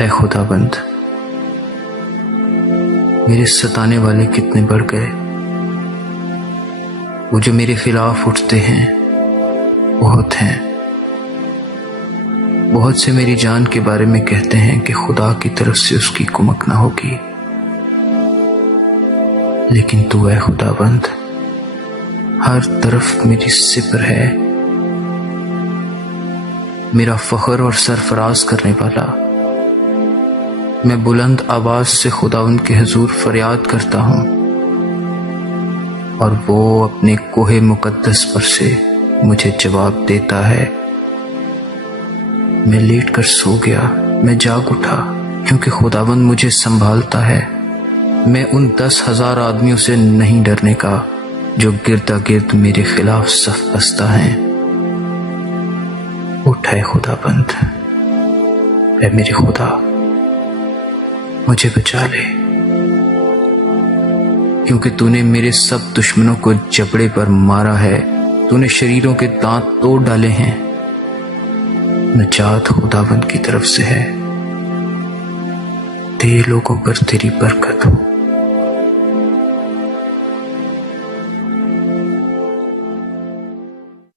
اے خدا بند، میرے ستانے والے کتنے بڑھ گئے، وہ جو میرے خلاف اٹھتے ہیں بہت ہیں۔ بہت سے میری جان کے بارے میں کہتے ہیں کہ خدا کی طرف سے اس کی کمک نہ ہوگی، لیکن تو اے خدا بند ہر طرف میری سپر ہے، میرا فخر اور سرفراز کرنے والا۔ میں بلند آواز سے خداوند کے حضور فریاد کرتا ہوں، اور وہ اپنے کوہ مقدس پر سے مجھے جواب دیتا ہے۔ میں لیٹ کر سو گیا، میں جاگ اٹھا، کیونکہ خداوند مجھے سنبھالتا ہے۔ میں ان 10,000 آدمیوں سے نہیں ڈرنے کا جو گردا گرد میرے خلاف صف بستہ ہیں۔ اٹھ اے خدا بند، اے میرے خدا مجھے بچا لے، کیونکہ تو نے میرے سب دشمنوں کو جبڑے پر مارا ہے، تو نے شریروں کے دانت توڑ ڈالے ہیں۔ نجات خداوند کی طرف سے ہے، تیرے لوگوں پر تیری برکت ہو۔